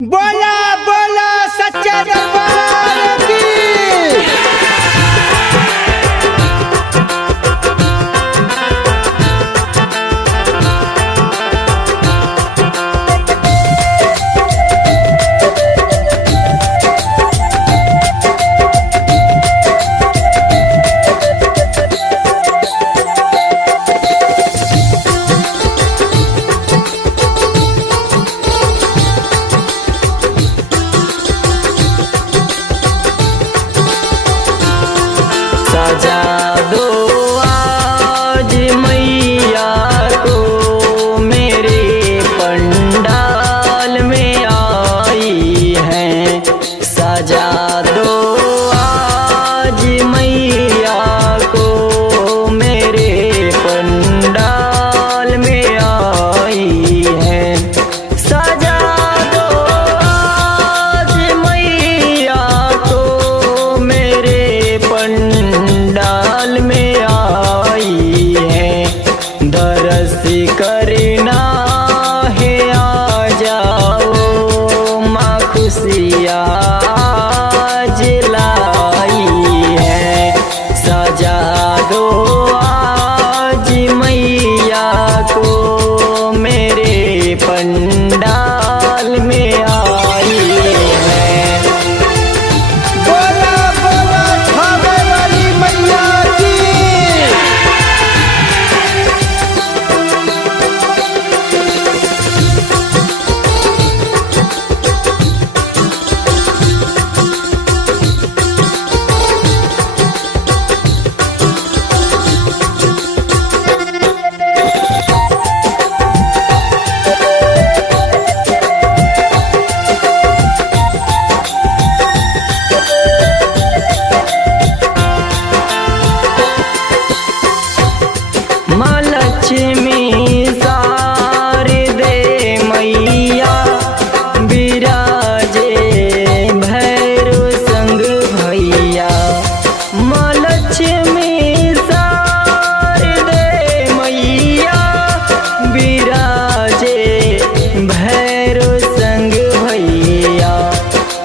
बोला बोला सच्चा दरबार की। सजा दो आज मैया को मेरे पंडाल में आई हैं। सजा दो आज मैया को मेरे पंडाल में आई हैं। सजा दो आज मैया को मेरे पंडाल में आई है। दरस करना है आ जाओ माँ खुशियाँ आज लाई है। सजा दो आज मैया को मेरे पंडाल में आई है। बोला बोला खावे वाली मैया की। माँ लक्ष्मी शारदे मैया विराजे भैरव संग भैया। माँ लक्ष्मी शारदे मैया विराजे भैरव संग भैया।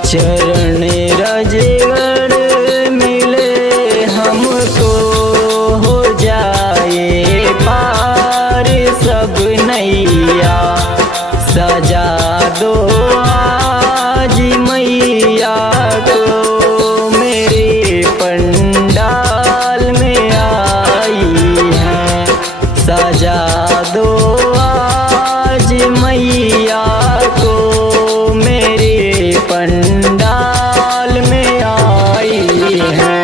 चरण रजगढ़ मिले हमको हो जाए पार सब नैया। सजा दो आज मैया को मेरे पंडाल में आई है। सजा दो आज मैया को मेरे पंडाल में आई है।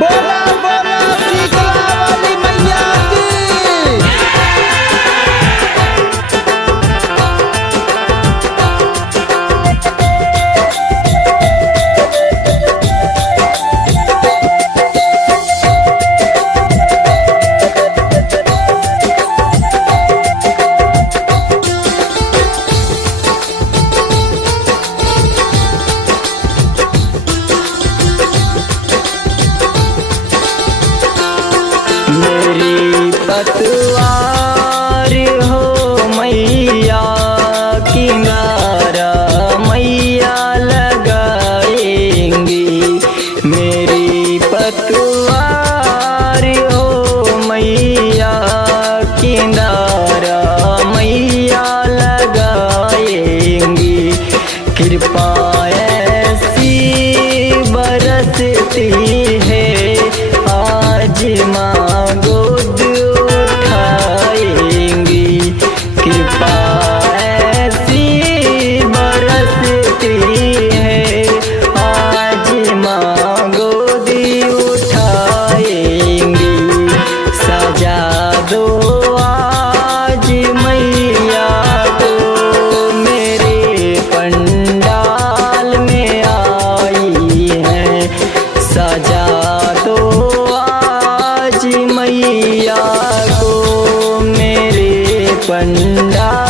बोला बोला शीतला वाली मैया की। मेरी पतवार हो मैया किनारा मैया लगाएंगी। मेरी पतवार हो मैया किनारा मैया लगाएंगी। कृपा ऐसी बरसती है आज माँ गोद उठाएंगी। कृपा ऐसी बरसती है आज माँ गोद उठाएंगी। सजा दो आज मैया को मेरे पंडाल में आई है। सजा दो आज मैया को मेरे पंडाल